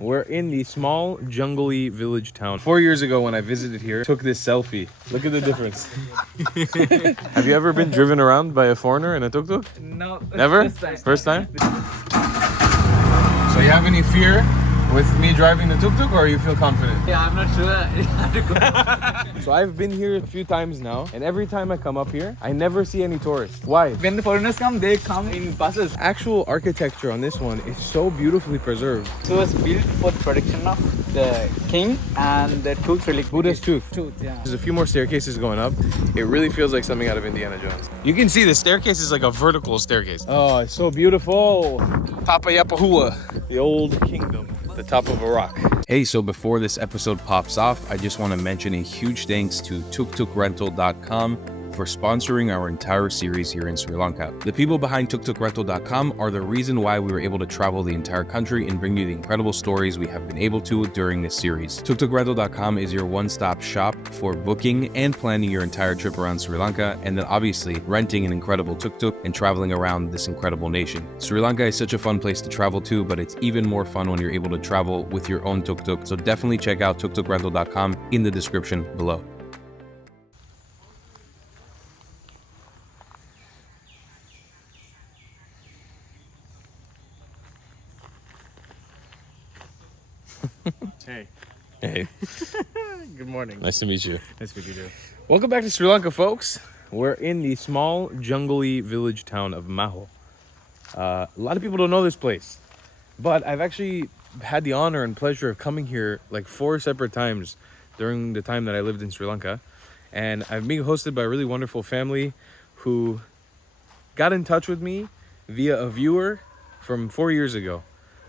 We're in the small, jungly village town. 4 years ago when I visited here, took this selfie. Look at the difference. Have you ever been driven around by a foreigner in a tuk-tuk? No. Never? First time? So you have any fear with me driving the tuk-tuk, or you feel confident? Yeah, I'm not sure. So I've been here a few times now, and every time I come up here, I never see any tourists. Why? When the foreigners come, they come in buses. Actual architecture on this one is so beautifully preserved. So it was built for the protection of the king and the tooth relic. Buddha's tooth. Yeah. There's a few more staircases going up. It really feels like something out of Indiana Jones. You can see the staircase is like a vertical staircase. Oh, it's so beautiful. Top of Yapahuwa, the old kingdom, the top of a rock. Hey, so before this episode pops off, I just want to mention a huge thanks to tuktukrental.com for sponsoring our entire series here in Sri Lanka. The people behind tuktukrental.com are the reason why we were able to travel the entire country and bring you the incredible stories we have been able to during this series. Tuktukrental.com is your one-stop shop for booking and planning your entire trip around Sri Lanka, and then obviously renting an incredible tuk-tuk and traveling around this incredible nation. Sri Lanka is such a fun place to travel to, but it's even more fun when you're able to travel with your own tuk-tuk. So definitely check out tuktukrental.com in the description below. Hey. Hey. Good morning. Nice to meet you. Nice to meet you too. Welcome back to Sri Lanka, folks. We're in the small, jungly village town of Maho. A lot of people don't know this place, but I've actually had the honor and pleasure of coming here like 4 separate times during the time that I lived in Sri Lanka. And I'm being hosted by a really wonderful family who got in touch with me via a viewer from 4 years ago.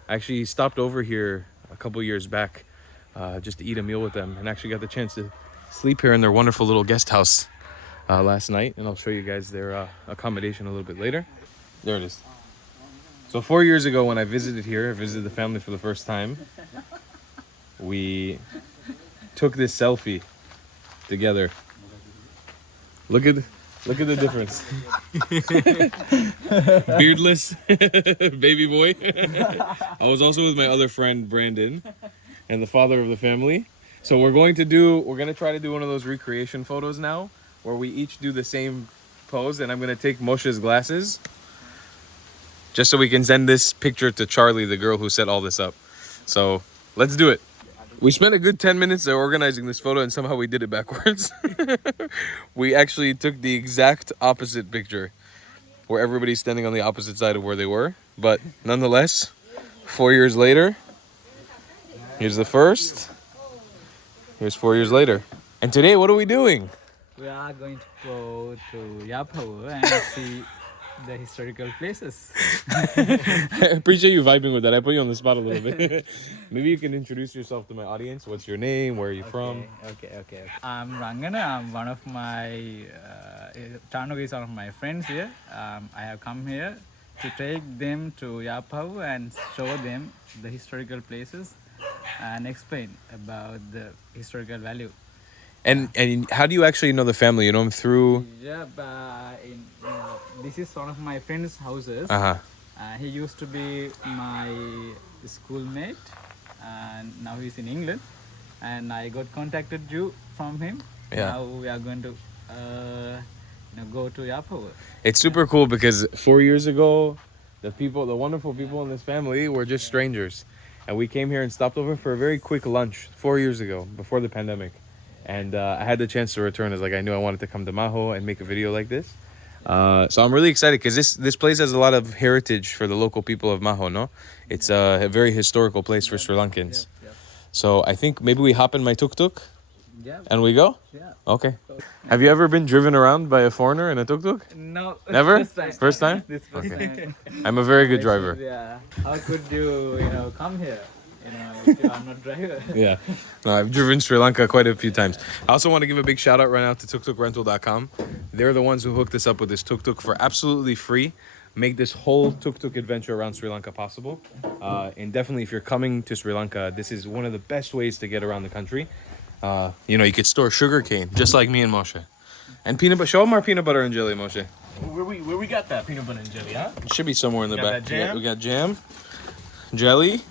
I actually stopped over here a couple years back just to eat a meal with them, and actually got the chance to sleep here in their wonderful little guest house last night, and I'll show you guys their accommodation a little bit later. There it is. So 4 years ago when I visited here, I visited the family for the first time, we took this selfie together. Look at the difference. Beardless baby boy. I was also with my other friend Brandon and the father of the family. So we're gonna try to do one of those recreation photos now where we each do the same pose, and I'm gonna take Moshe's glasses just so we can send this picture to Charlie, the girl who set all this up. So let's do it. We spent a good 10 minutes organizing this photo, and somehow we did it backwards. We actually took the exact opposite picture where everybody's standing on the opposite side of where they were. But nonetheless, 4 years later, here's the first. Here's 4 years later. And today, what are we doing? We are going to go to Yapahuwa and see the historical places. I appreciate you vibing with that. I put you on the spot a little bit. Maybe you can introduce yourself to my audience. What's your name? Where are you from? Okay. I'm Rangana. I'm one of my Tanuga is one of my friends here. I have come here to take them to Yapahuwa and show them the historical places and explain about the historical value. And how do you actually know the family? You know them through... Yeah, but this is one of my friend's houses. He used to be my schoolmate, and now he's in England. And I got contacted you from him. Yeah. Now we are going to go to Yapahuwa. It's super cool because 4 years ago, the wonderful people in this family were just strangers. And we came here and stopped over for a very quick lunch 4 years ago, before the pandemic. And I had the chance to return as I knew I wanted to come to Maho and make a video like this. So I'm really excited because this place has a lot of heritage for the local people of Maho, no? It's a very historical place for Sri Lankans. Yeah. So I think maybe we hop in my tuk-tuk Yeah. and we go? Yeah. Okay. Have you ever been driven around by a foreigner in a tuk-tuk? No. Never? First time. First time? This first time. I'm a very good driver. Yeah. How could you come here? If you are not driver. Yeah. No, I've driven Sri Lanka quite a few times. I also want to give a big shout out right now to tuktukrental.com. They're the ones who hooked us up with this tuk-tuk for absolutely free. Make this whole tuk-tuk adventure around Sri Lanka possible. And definitely if you're coming to Sri Lanka, this is one of the best ways to get around the country. You could store sugarcane, just like me and Moshe. And peanut butter. Show them our peanut butter and jelly, Moshe. Where we got that peanut butter and jelly, huh? It should be somewhere in the got back. that jam? We got jam, jelly,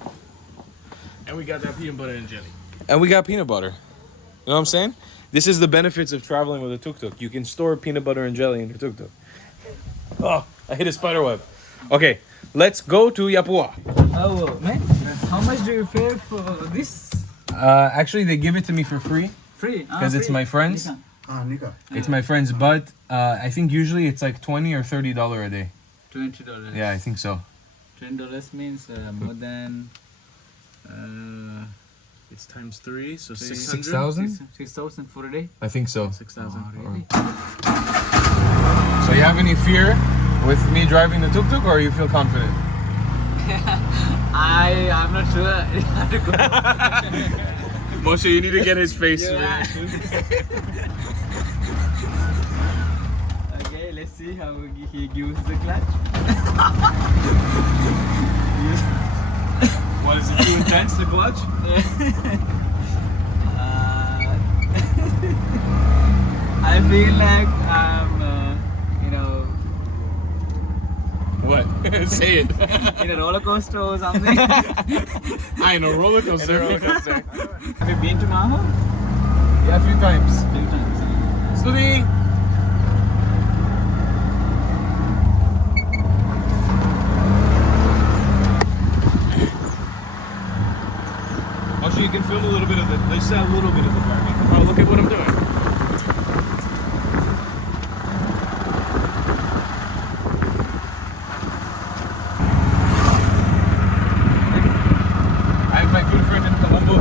And we got that peanut butter and jelly. And we got peanut butter. You know what I'm saying? This is the benefits of traveling with a tuk-tuk. You can store peanut butter and jelly in your tuk-tuk. Oh, I hit a spider web. Okay, let's go to Yapahuwa. Oh, man. How much do you pay for this? Actually, they give it to me for free Free? because it's my friend's. Nika. It's my friend's, but I think usually it's like $20 or $30 a day. $20. Yeah, I think so. $20 means more than It's times 3, so 6,000? 6,000 for a day. I think so. 6,000. Really? So you have any fear with me driving the tuk-tuk, or you feel confident? I'm not sure. Moshe, you need to get his face. Yeah. Okay, let's see how he gives the clutch. What, is it too intense, the clutch? I feel like I'm, What? Say it. in a roller coaster or something. I in a roller coaster. Have you been to Maho? Yeah, a few times. Few times. Study. Also, you can film a little bit of it. Just a little bit of the driving. Oh, look at what I'm doing. I have my good friend in Colombo.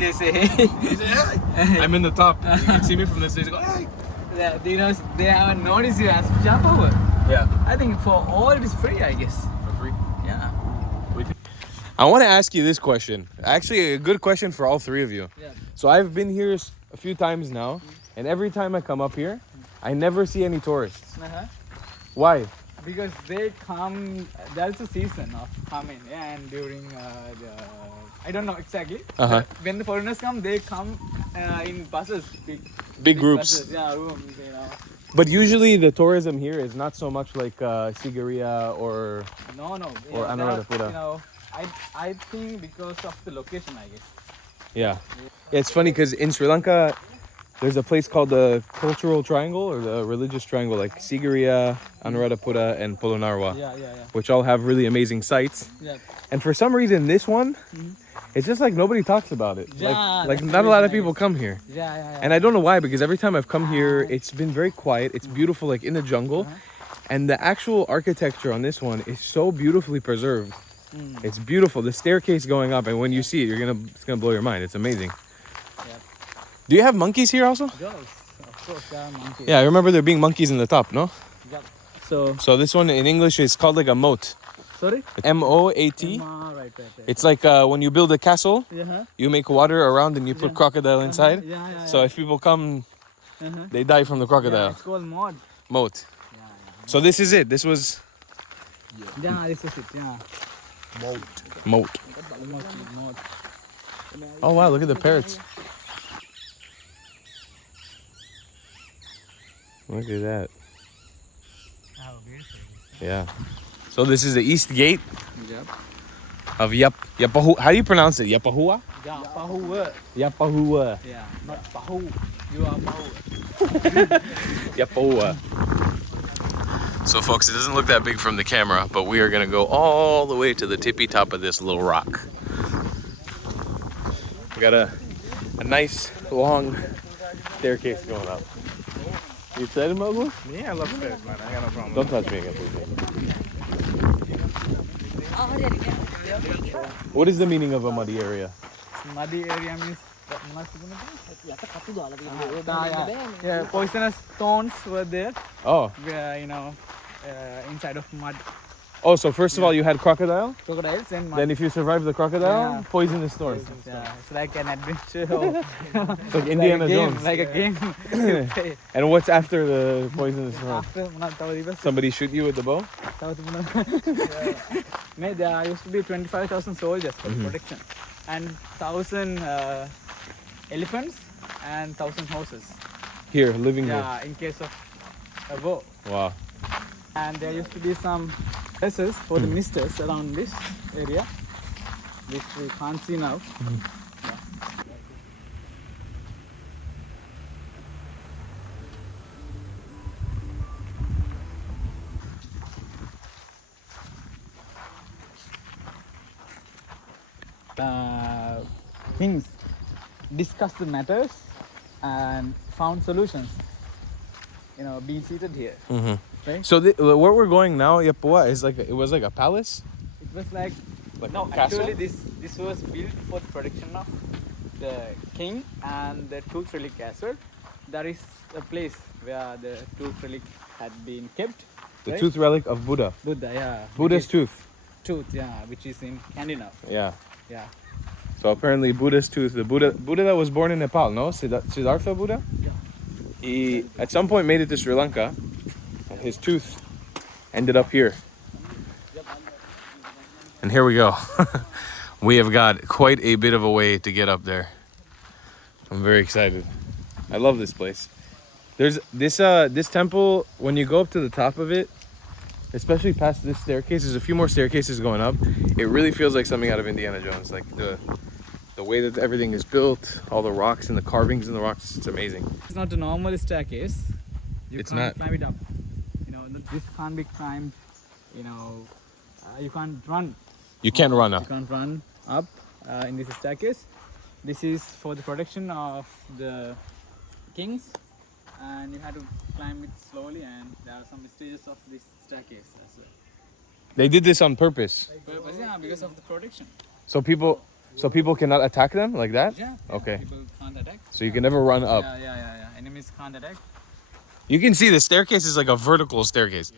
They say, I'm in the top. You can see me from this stage. Go, hey. they haven't noticed you as Yapahuwa. Yeah. I think for all it is free, I guess. For free. Yeah. I want to ask you this question. Actually, a good question for all three of you. Yeah. So I've been here a few times now, and every time I come up here, I never see any tourists. Uh-huh. Why? Because they come, there's a season of coming, yeah, and during I don't know exactly. Uh-huh. But when the foreigners come, they come in buses, Big groups. buses, yeah, rooms, But usually the tourism here is not so much like Sigiriya or... No, Or yeah, Anuradhapura. I think because of the location, I guess. Yeah. It's funny because in Sri Lanka, there's a place called the Cultural Triangle or the Religious Triangle, like Sigiriya, Anuradhapura, and Polonnaruwa, Yeah. which all have really amazing sites. Yeah. And for some reason, this one, it's just like nobody talks about it. Yeah, like that's not a the lot of reason, I people come here. Yeah. And I don't know why, because every time I've come here, it's been very quiet. It's beautiful, like in the jungle. And the actual architecture on this one is so beautifully preserved. It's beautiful. The staircase going up, and when you see it, it's gonna blow your mind. It's amazing. Yeah. Do you have monkeys here also? Yes, of course, there are monkeys. Yeah, I remember there being monkeys in the top, no? Yeah. So this one in English is called like a moat. Sorry? M-O-A-T. Right. It's like when you build a castle, Yeah. you make water around and you put crocodile inside. Yeah. So if people come, they die from the crocodile. It's called mod. Moat. So this is it. This was Yeah, this is it. Yeah. moat. Mod. Oh wow, look at the parrots. Look at that. Oh, beautiful. Yeah. So this is the east gate Yep. of Yapahuwa. How do you pronounce it? Yapahuwa? Yapahuwa. Yapahuwa. Yeah, not Pahu. You are Pahu. Yapahuwa. So folks, it doesn't look that big from the camera, but we are gonna go all the way to the tippy top of this little rock. We got a nice long staircase going up. You excited, Maho? Yeah, I love stairs, man. I got no problem. Don't touch me again, please. What is the meaning of a muddy area? Muddy area means yeah, poisonous thorns were there. Oh. Inside of mud. Oh, so first of all, you had crocodile. Crocodiles and mud. Then if you survive the crocodile, Yeah. poisonous thorns. Yeah, it's like an adventure. Or It's like Indiana Jones. Like a game. And what's after the poisonous thorns? After Somebody shoot you with the bow? There used to be 25,000 soldiers for protection and 1,000 elephants and 1,000 horses. Here, living Yeah, in case of a war. here. Wow. And there used to be some places for the misters around this area, which we can't see now. Kings discussed the matters and found solutions. You know, being seated here. Right? So where we're going now, Yapahuwa, is like it was like a palace, It was like no actually castle. this was built for the protection of the king and the tooth relic as well. There is a place where the tooth relic had been kept. The right? tooth relic of Buddha. Buddha, yeah. Buddha's tooth. Tooth, yeah, which is in Scandinavia. Yeah. Yeah. So apparently Buddha's tooth, the Buddha that was born in Nepal, no? Siddhartha Buddha? Yeah. He at some point made it to Sri Lanka and his tooth ended up here. And here we go. We have got quite a bit of a way to get up there. I'm very excited. I love this place. There's this temple, when you go up to the top of it, especially past this staircase, there's a few more staircases going up. It really feels like something out of Indiana Jones. Like the way that everything is built, all the rocks and the carvings in the rocks, it's amazing. It's not a normal staircase. You It's can't not. climb it up. You know, this can't be climbed. You know, you can't run. You can't run You up. can't run up in this staircase. This is for the protection of the kings, and you have to climb it slowly. And there are some stages of this staircase as well. They did this on purpose. But yeah, because of the protection. So people cannot attack them like that? Yeah. Okay. People can't attack. So you can never run up. Yeah. Enemies can't attack. You can see the staircase is like a vertical staircase.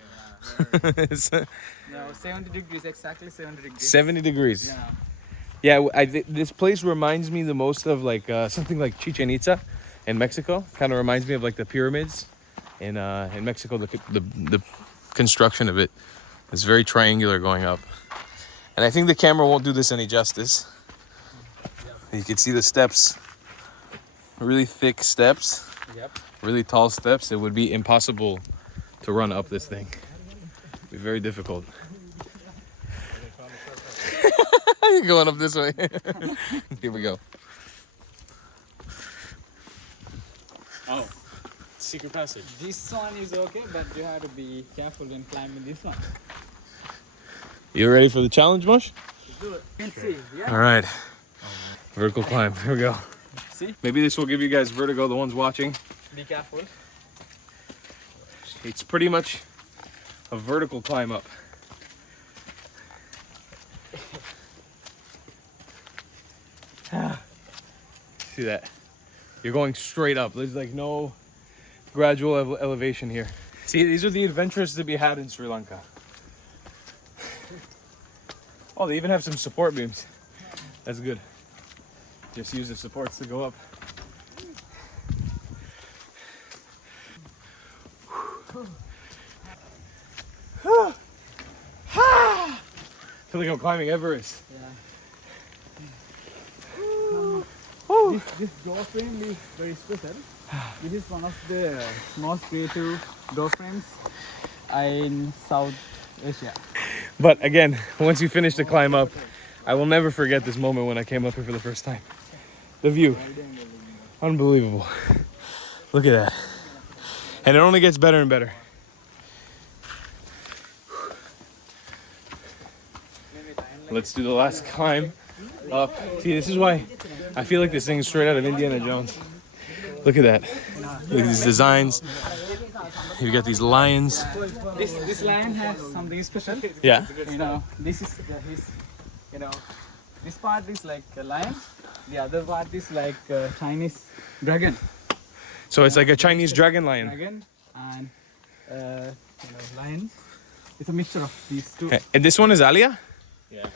It's No, 70 degrees, exactly 70 degrees. 70 degrees. Yeah. Yeah, this place reminds me the most of like something like Chichen Itza in Mexico. Kind of reminds me of like the pyramids in Mexico. The construction of it is very triangular going up, and I think the camera won't do this any justice. You can see the steps, really thick steps, Yep. really tall steps. It would be impossible to run up this thing. It'd be very difficult. You're going up this way. Here we go. Oh, secret passage. This one is okay, but you have to be careful when climbing this one. You ready for the challenge, Mush? Let's see. Yeah. All right. Vertical climb. Here we go. See? Maybe this will give you guys vertigo, the ones watching. Be careful. It's pretty much a vertical climb up. See that? You're going straight up. There's like no gradual elevation here. See, these are the adventures to be had in Sri Lanka. Oh, they even have some support beams. That's good. Just use the supports to go up. I feel like I'm climbing Everest. This door frame is very special. This is one of the most creative door frames in South Asia. But again, once you finish the climb up, I will never forget this moment when I came up here for the first time. The view. Unbelievable. Look at that. And it only gets better and better. Let's do the last climb up. See, this is why I feel like this thing is straight out of Indiana Jones. Look at that. Look at these designs. You've got these lions. This lion has something special. Yeah. You know, this is his. You know, this part is like a lion. The other part is like a Chinese dragon. So it's like a Chinese dragon lion. Dragon and lion. It's a mixture of these two. And this one is Alia? Yeah.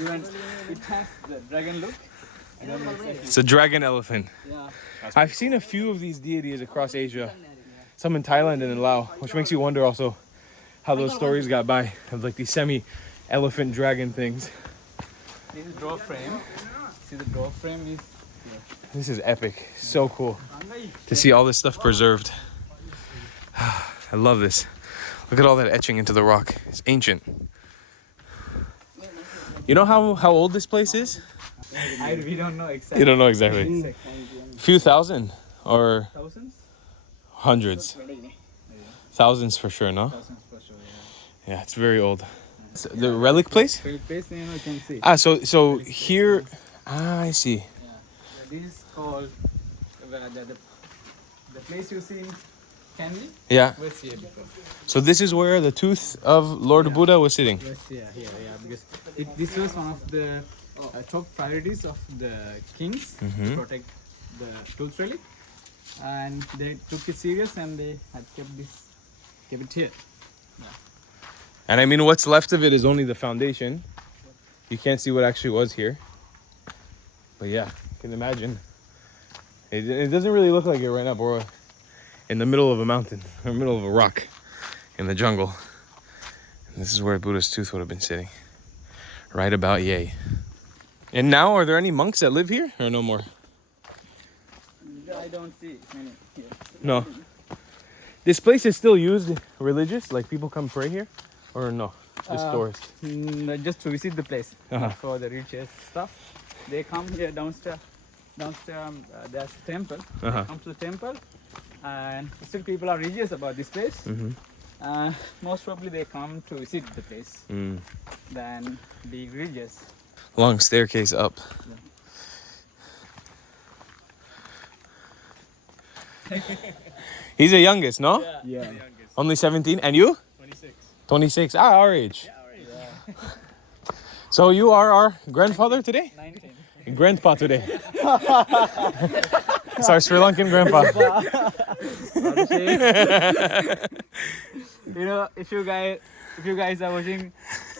Even it has the dragon look. I don't know exactly. It's a dragon elephant. Yeah. I've seen a few of these deities across Asia. Some in Thailand and in Laos, which makes you wonder also how those stories got by of like these semi-elephant dragon things. This is door frame. See, the door frame is here. This is epic. So cool to see all this stuff preserved. I love this. Look at all that etching into the rock. It's ancient. You know how old this place is? We don't know exactly. You don't know exactly. A few thousand or Thousands? hundreds. Thousands for sure, no? Thousands for sure, Yeah, it's very old. So the relic place? So place, you can see. So here, I see. Yeah. So this is called the place you see in Candy Yeah. was here before. So this is where the tooth of Lord Buddha was sitting. Yes, here, because this was one of the top priorities of the kings to protect the tooth relic, and they took it serious and they had kept it here. And I mean, what's left of it is only the foundation. You can't see what actually was here. But yeah, you can imagine. It doesn't really look like it right now, but we're in the middle of a mountain, or middle of a rock in the jungle. And this is where Buddha's tooth would have been sitting. Right about yay. And now, are there any monks that live here or no more? I don't see many here. No. This place is still used religious, like people come pray here, or no? Just tourists. Just to visit the place Uh-huh. for the religious stuff. They come here downstairs. There's a temple. Uh-huh. They come to the temple, and still people are religious about this place. Most probably they come to visit the place than be religious. Long staircase up. He's the youngest, no? Yeah. Only 17. And you? 26. 26. Ah, our age. So you are our grandfather today? 19. Grandpa today. It's our Sri Lankan grandpa. If you guys are watching,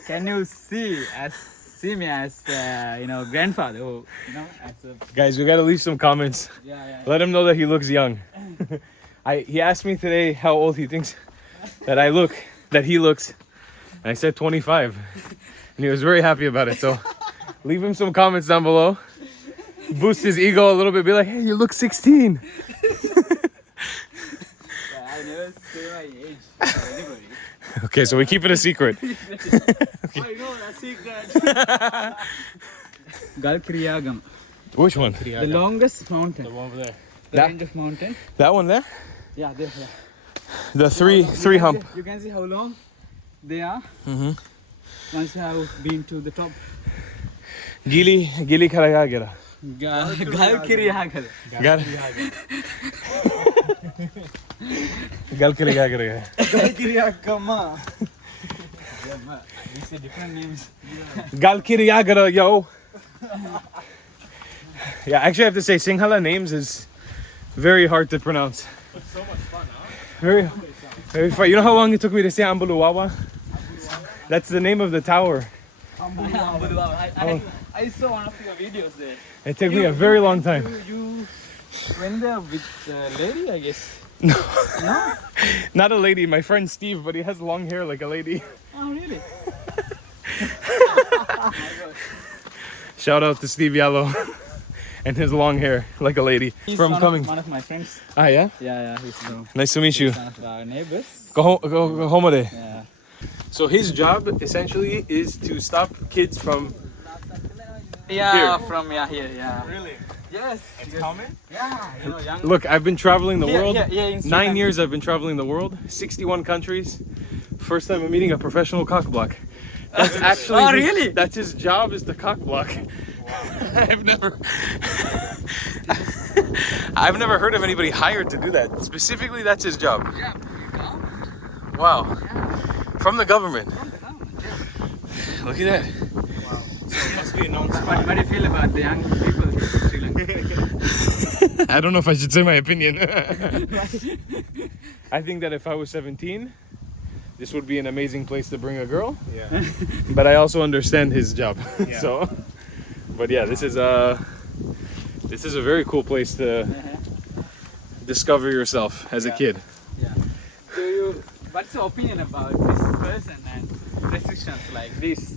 can you see me as grandfather? As a, Guys, we gotta leave some comments. Let him know that he looks young. He asked me today how old he thinks that he looks. And I said 25. And he was very happy about it. So leave him some comments down below. Boost his ego a little bit. Be like, hey, you look 16. I never say my age to anybody. Okay, so we keep it a secret. I know that's secret. Galkriyagam, Which one? the longest mountain. The one over there. The range of mountain. That one there? Yeah, there. Yeah. The three hump. You can see how long they are. Once you have been to the top. Gili Karagagera. Galkriyagam. Galkarigagera. Galkriyagam. These are different names. Galkiriyagara, yo. Yeah, actually I have to say Sinhala names is very hard to pronounce. It's so much fun, huh? Very fun. You know how long it took me to say Ambuluwawa? That's the name of the tower. I saw one of your videos there. It took me a very long time. You went there with a lady, I guess. No? Not a lady, my friend Steve, but he has long hair like a lady. Oh, really? Shout out to Steve Yallo and his long hair like a lady. He's From coming. one of my friends. Ah, yeah? Yeah, he's Nice to meet you. one of our neighbors. Go home there. Yeah. So his job essentially is to stop kids from. Yeah, Here. from here, yeah. Really? Yes. It's common? Yeah, young. Look, I've been traveling the world. in Sri 9 Lanka. years I've been traveling the world. 61 countries. First time I'm meeting a professional cock block. That's actually. Oh, really? That's his job, is to cock block. I've never heard of anybody hired to do that. Specifically, that's his job. Yeah, Wow. From the government. Look at that. Wow. So it must be a known What do you feel about the young people in Sri Lanka? I don't know if I should say my opinion. I think that if I was 17, this would be an amazing place to bring a girl. Yeah. But I also understand his job. Yeah. So, but yeah, this is a very cool place to discover yourself as a kid. Yeah. What's your opinion about this person and restrictions like this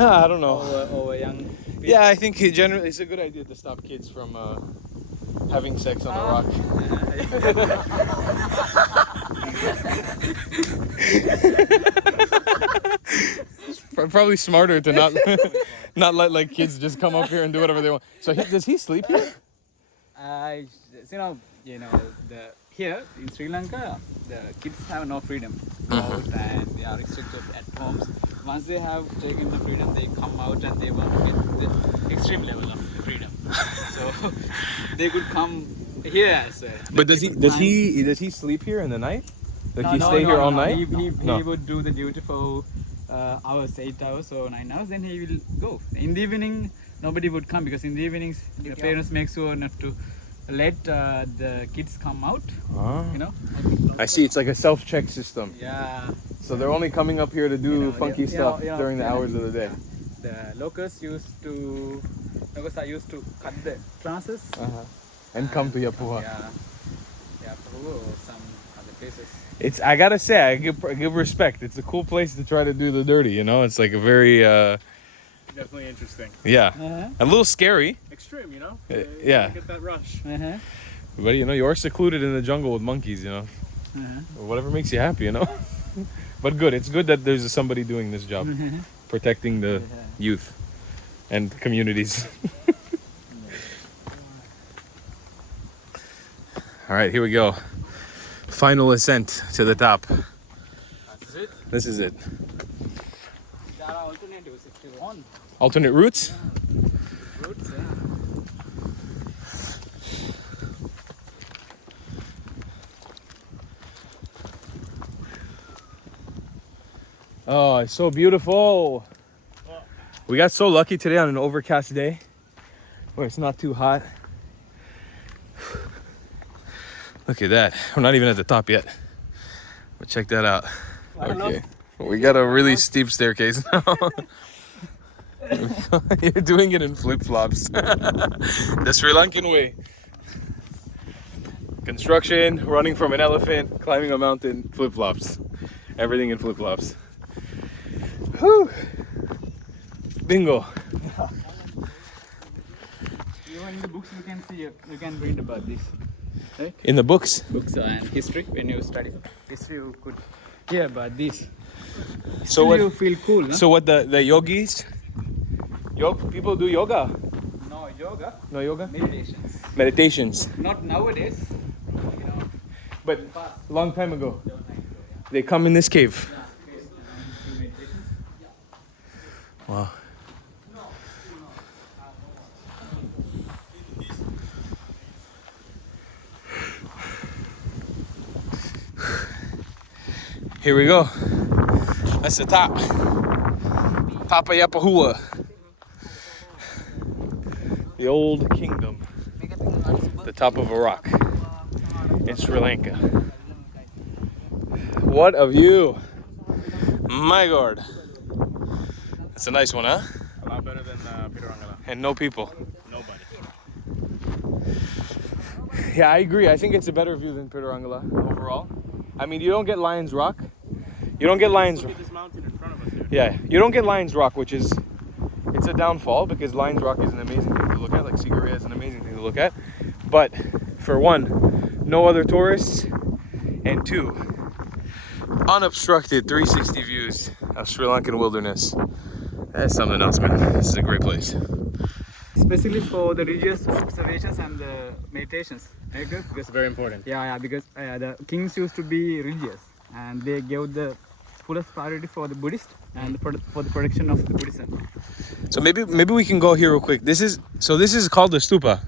I don't know. over young? Yeah, I think generally it's a good idea to stop kids from having sex on a rock. Probably smarter to not not let like kids just come up here and do whatever they want. So does he sleep here? Here in Sri Lanka, the kids have no freedom out and they are restricted at homes. Once they have taken the freedom, they come out and they want to get the extreme level of freedom. So they could come here as well. But does he sleep here in the night? Like he No, stay here all no. night? He would do the duty for hours, 8 hours or 9 hours, then he will go. In the evening, nobody would come because in the evenings, the parents make sure not to let the kids come out. You know. I see. It's like a self-check system. Yeah. So they're only coming up here to do funky stuff during the hours of the day. The locals are used to cut the classes. And come to Yapahuwa. Yeah. Yapahuwa or some other places. I gotta say, I give respect. It's a cool place to try to do the dirty. You know, it's like a very Definitely interesting. yeah, a little scary. Extreme, you know? Yeah. Get that rush. But you know, you're secluded in the jungle with monkeys. You know, whatever makes you happy. You know. But good. It's good that there's somebody doing this job, protecting the youth and communities. All right, here we go. Final ascent to the top. That's it. This is it. There are alternatives if you want. Alternate routes? Routes, yeah. Oh, it's so beautiful. We got so lucky today on an overcast day where it's not too hot. Look at that. We're not even at the top yet. But check that out. Okay. We got a really steep staircase now. You're doing it in flip-flops. The Sri Lankan way. Construction, running from an elephant, climbing a mountain, flip-flops. Everything in flip-flops. Whew. Bingo. Even in the books you can see, you can read about this. Right? In the books? Books and history, when you study history you could hear about this. So what? You feel cool, no? So what the yogis? People do yoga? No yoga, No yoga? meditations. Meditations. Not nowadays, you know, But long time ago. don't like to, yeah. They come in this cave. Wow. Here we go. That's the top. Top of Yapahuwa. The old kingdom. The top of a rock in Sri Lanka. What a view. My God. That's a nice one, huh? A lot better than Pirangala. And no people. Nobody. Yeah, I agree. I think it's a better view than Pirangala overall. I mean, you don't get Lions Rock. You don't get Lions. Look at this mountain in front of us here. Yeah, you don't get Lions Rock, which is it's a downfall because Lions Rock is an amazing thing to look at. Like Sigiriya is an amazing thing to look at. But for one, no other tourists, and two, unobstructed 360 views of Sri Lankan wilderness. That's something else, man. This is a great place. Especially for the religious observations and the meditations. Very good. Because, It's very important. yeah, because the kings used to be religious and they gave the fullest priority for the Buddhist and for the protection of the Buddhism. So maybe we can go here real quick. This is called the stupa.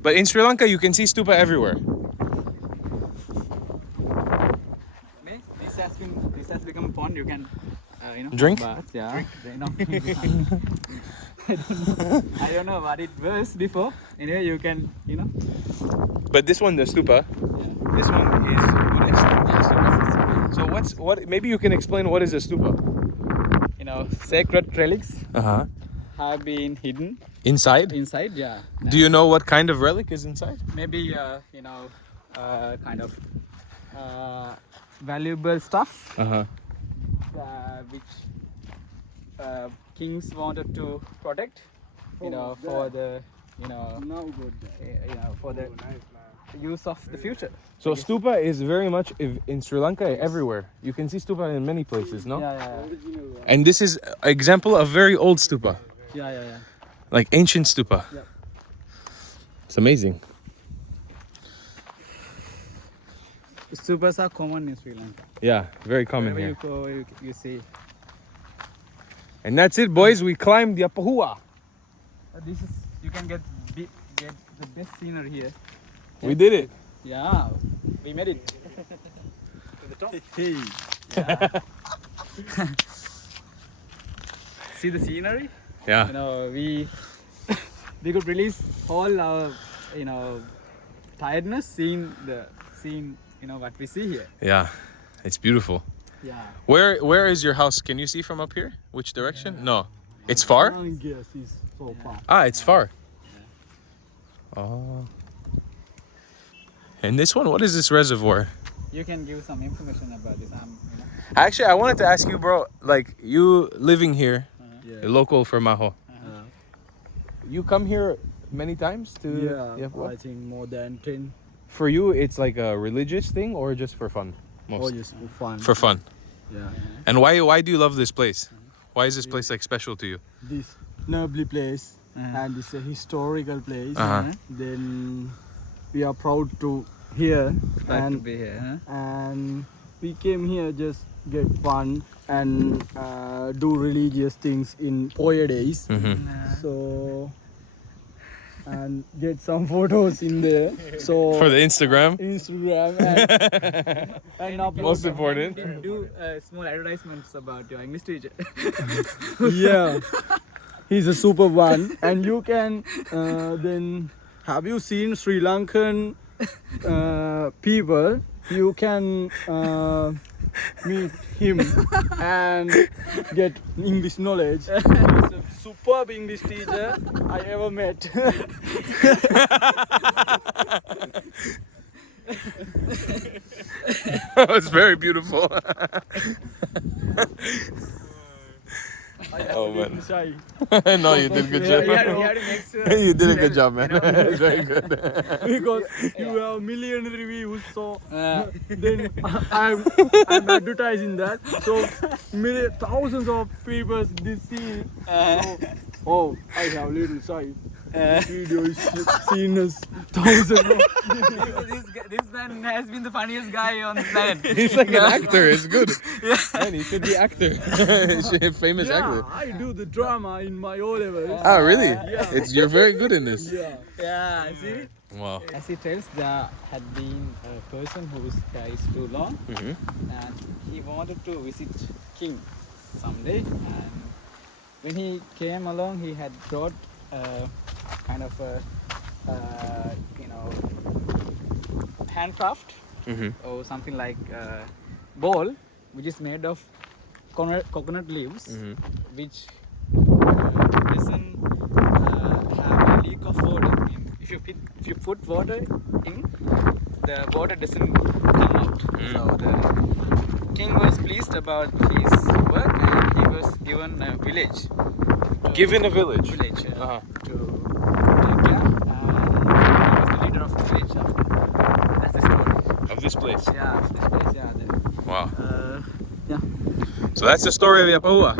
But in Sri Lanka you can see stupa everywhere. This has become a pond. You can, Drink? Bath, yeah. I don't know what it was before. Anyway, you can, But this one, the stupa, this one is Buddhist. So maybe you can explain what is a stupa? Sacred relics Uh-huh. have been hidden Inside? inside. Yeah. Do you know what kind of relic is inside? Maybe kind of valuable stuff Uh-huh. which kings wanted to protect. for the for the use of the future. So stupa is very much in Sri Lanka everywhere. You can see stupa in many places, no? Yeah. And this is an example of very old stupa, Yeah. like ancient stupa. Yeah. It's amazing. Stupas are common in Sri Lanka. Yeah, very common Wherever here. you go, you see. And that's it, boys. We climbed Yapahuwa. This is you can get the best scenery here. We did it. Yeah, we made it to the top. Hey. Yeah. See the scenery? Yeah. We could release all our tiredness seeing what we see here. Yeah. It's beautiful. Yeah. Where is your house? Can you see from up here? Which direction? No. It's far? Yes, it's so far. Ah, it's far. Oh. And this one, what is this reservoir? You can give some information about this. Actually, I wanted to ask you, bro, like you living here, a local for Maho. You come here many times to Yapahuwa? I think more than 10. For you, it's like a religious thing or just for fun? Or just for fun. For fun. Yeah. And why do you love this place? Why is this place like special to you? This lovely place and it's a historical place. Then we are proud to here Glad to be here. and we came here just get fun and do religious things in Poya days. So and get some photos in there. So For the Instagram? Instagram and upload. Most important. Do small advertisements about your English teacher. Yeah, he's a super one. And you can then have you seen Sri Lankan people? You can meet him and get English knowledge. He's a superb English teacher I ever met. It's very beautiful. Oh man. Shy. No, you did a good job. You have to make sure. You did a good job, man. It's very good. Because you have million reviews, so then I'm advertising that. So thousands of people this see. Oh, I have little side. This video is seen as thousands of This man has been the funniest guy on the planet. He's like an actor. It's good. Man, he should be actor. Famous actor. I do the drama in my O levels. Ah, really? Yeah. You're very good in this. Yeah, see? Wow. As he tells, there had been a person who is too long and he wanted to visit King someday. And when he came along, he had brought kind of a handcraft or something like bowl which is made of coconut leaves which doesn't have a leak of water. If you put water in, the water doesn't come out. So the king was pleased about his work and he was given a village. Given a village? To take care, and he was the leader of the village after. That's the story. Of this place? Yeah, of this place, yeah. Wow. Yeah. So that's the story of Yapahuwa.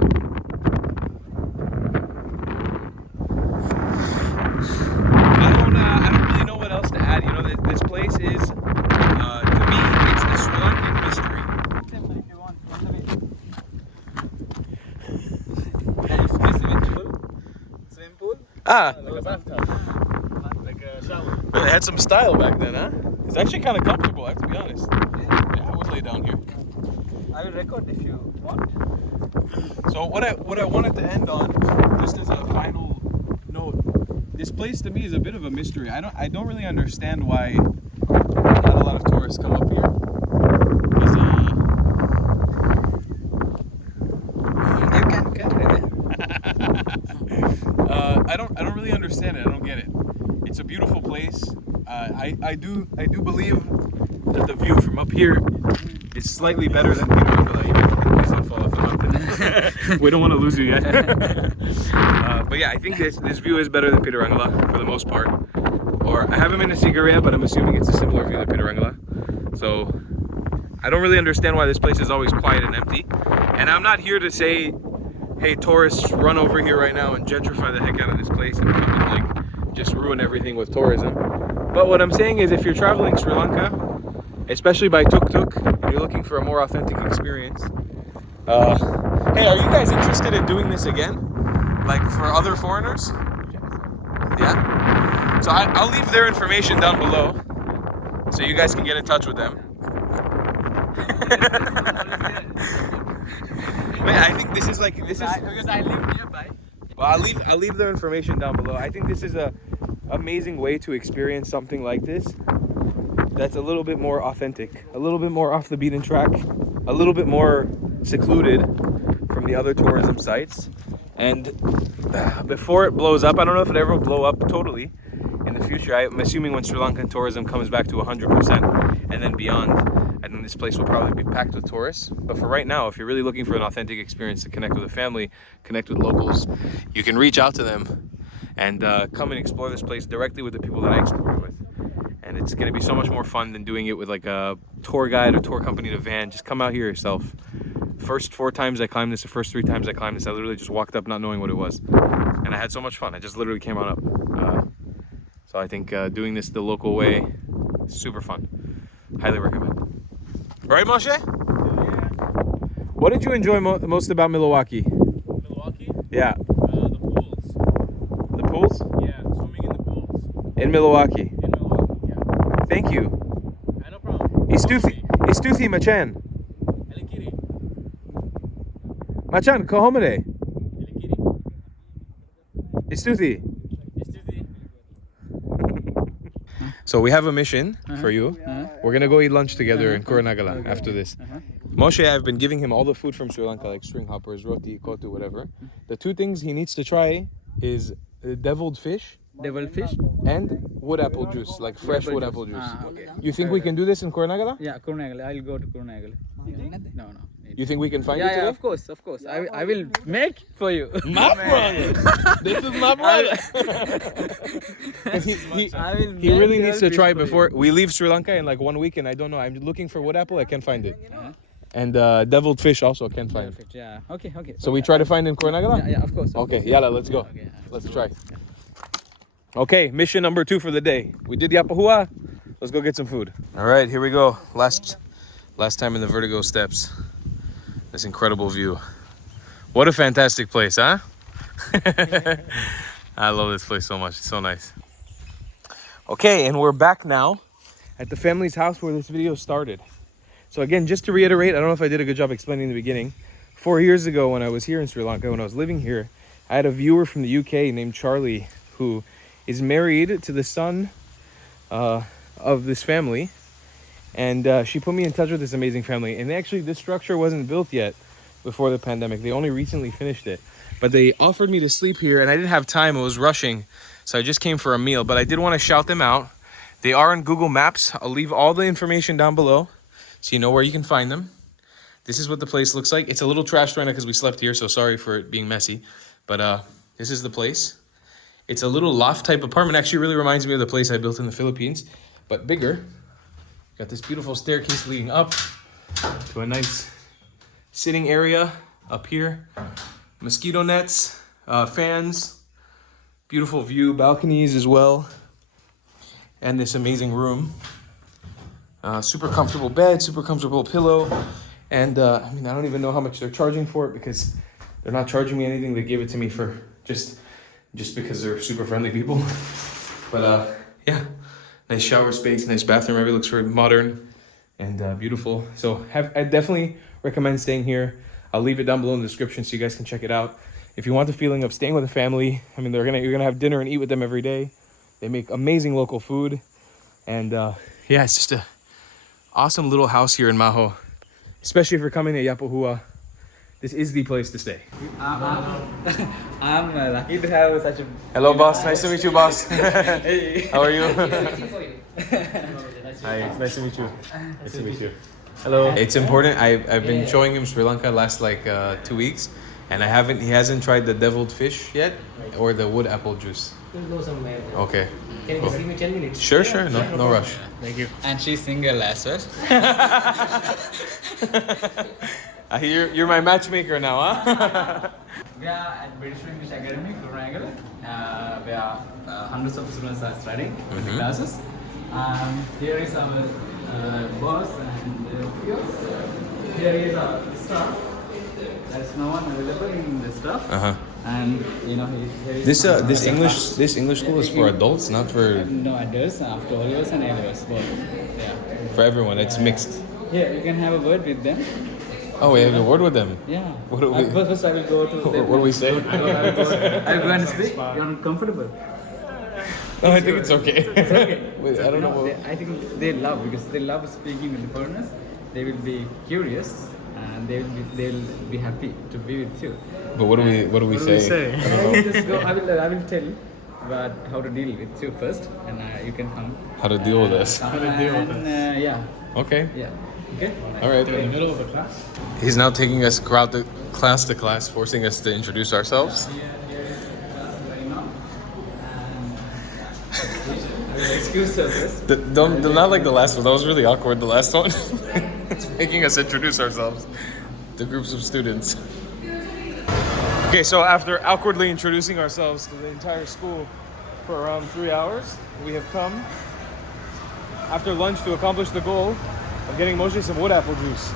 I don't really know what else to add. You know, this place is, to me, it's a Sri Lankan mystery. If you want, on the way. Swimming pool? Ah, Like a bathtub. Like a shower. they had some style back then, huh? It's actually kind of comfortable, I have to be honest. Yeah, I would lay down here. I will record if you want. So what I wanted to end on, just as a final note, this place to me is a bit of a mystery. I don't really understand why not a lot of tourists come up here. 'Cause, You can carry it. I don't really understand it. I don't get it. It's a beautiful place. I do believe that the view from up here is slightly better than Please don't fall off the mountain. We don't want to lose you yet. But But yeah, I think this view is better than Pitarangala for the most part. Or I haven't been to Sigiriya, but I'm assuming it's a similar view to Pitarangala. So I don't really understand why this place is always quiet and empty. And I'm not here to say, hey, tourists, run over here right now and gentrify the heck out of this place and come and like just ruin everything with tourism. But what I'm saying is, if you're traveling Sri Lanka, especially by tuk-tuk, and you're looking for a more authentic experience, hey, are you guys interested in doing this again? Like for other foreigners? Yeah? So I'll leave their information down below so you guys can get in touch with them. Man, I think this is because I live nearby. Well, I'll leave their information down below. I think this is a amazing way to experience something like this. That's a little bit more authentic, a little bit more off the beaten track, a little bit more secluded from the other tourism sites. And before it blows up, I don't know if it ever will blow up totally in the future. I'm assuming when Sri Lankan tourism comes back to 100% and then beyond, I think this place will probably be packed with tourists. But for right now, if you're really looking for an authentic experience to connect with a family, connect with locals, you can reach out to them and come and explore this place directly with the people that I explored with. And it's going to be so much more fun than doing it with like a tour guide or tour company in a van. Just come out here yourself. First 4 times I climbed this, the first 3 times I climbed this, I literally just walked up not knowing what it was. And I had so much fun. I just literally came on up. So I think doing this the local way is super fun. Highly recommend. Right, Moshe? Yeah. What did you enjoy most about Milwaukee? Milwaukee? Yeah. The pools. The pools? Yeah, swimming in the pools. In Milwaukee. In Milwaukee, yeah. Thank you. No problem. Istuthi Machan. Elikiri. Machan, kohomade. Elikiri. Istuthi. Istuti. So we have a mission for you. We're gonna go eat lunch together in Kuranagala after this. Moshe, I've been giving him all the food from Sri Lanka, like string hoppers, roti, kotu, whatever. The 2 things he needs to try is deviled fish Devil fish. and wood apple juice, like fresh wood apple juice. Okay. You think we can do this in Kuranagala? Yeah, Kurunegala. I'll go to Kurunegala. No. You think we can find it Yeah, today? yeah, of course. I will make for you. My brother! This is my brother! He really needs to try it before we leave Sri Lanka in like 1 week, and I don't know. I'm looking for wood apple, I can't find it. And deviled fish also can't find it. Perfect. Yeah. Okay. So we try to find in Kuranagala? Yeah, of course. Okay, yalla, let's go. Okay. Let's try. Okay, mission number 2 for the day. We did Yapahuwa. Let's go get some food. All right, here we go. Last time in the Vertigo Steps. This incredible view. What a fantastic place, huh? I love this place so much. It's so nice. Okay, and we're back now at the family's house where this video started. So again, just to reiterate, I don't know if I did a good job explaining in the beginning. 4 years ago when I was here in Sri Lanka, when I was living here, I had a viewer from the UK named Charlie who is married to the son of this family. And she put me in touch with this amazing family. And actually, this structure wasn't built yet before the pandemic. They only recently finished it. But they offered me to sleep here, and I didn't have time. I was rushing, so I just came for a meal. But I did want to shout them out. They are on Google Maps. I'll leave all the information down below so you know where you can find them. This is what the place looks like. It's a little trashed right now because we slept here, so sorry for it being messy. But this is the place. It's a little loft-type apartment. Actually, really reminds me of the place I built in the Philippines, but bigger. Got this beautiful staircase leading up to a nice sitting area up here. Mosquito nets, fans, beautiful view, balconies as well. And this amazing room. Super comfortable bed, super comfortable pillow. And I mean, I don't even know how much they're charging for it because they're not charging me anything. They gave it to me for just because they're super friendly people. But yeah. Nice shower space, nice bathroom. Everything looks very modern and beautiful. So I definitely recommend staying here. I'll leave it down below in the description so you guys can check it out. If you want the feeling of staying with a family, I mean, you're gonna have dinner and eat with them every day. They make amazing local food, and yeah, it's just a awesome little house here in Maho. Especially if you're coming to Yapahuwa, this is the place to stay. I'm lucky to have such a. Hello, boss. Nice to meet you, boss. Hey. How are you? Hi, it's nice to meet you. Nice to meet you. Hello. It's important. I've been showing him Sri Lanka last like 2 weeks, And he hasn't tried the deviled fish yet, or the wood apple juice. We'll go somewhere. Okay. Can you just give me 10 minutes? Sure, no rush. Thank you. And she's single as well. I hear you're my matchmaker now, huh? We are at British English Academy, Coronagala, where hundreds of students are studying in the classes. Here is our boss and here is our staff. There's no one available in the staff. And you know, here is This English school is for adults, not for no adults, after O-levels and A-levels, both. Yeah. for everyone. It's mixed. Here, you can have a word with them. Oh, we have a word with them. Yeah. What do we- First, I will go to. What do we say? I will go and speak. You're not comfortable. No, I think it's okay. It's okay. Wait, I don't know. I think they love because they love speaking with the foreigners. They will be curious and they'll be happy to be with you. But what do we say? I will just go. I will tell you about how to deal with you first, and you can come. How to deal with this? How to deal with this? Yeah. Okay. Yeah. Okay. All right. In the middle of a class. He's now taking us class to class, forcing us to introduce ourselves. Here is the class going on. And I will excuse us. Don't not like the last one. That was really awkward. The last one. It's making us introduce ourselves to groups of students. Okay, so after awkwardly introducing ourselves to the entire school for around 3 hours, we have come after lunch to accomplish the goal of getting Moshe some wood apple juice.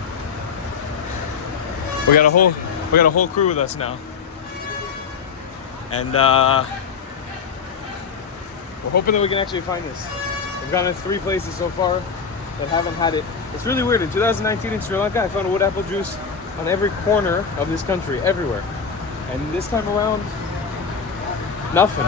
We got a whole crew with us now, and we're hoping that we can actually find this. We've gone to 3 places so far that haven't had it. It's really weird. In 2019 in Sri Lanka, I found wood apple juice on every corner of this country, everywhere. And this time around, nothing.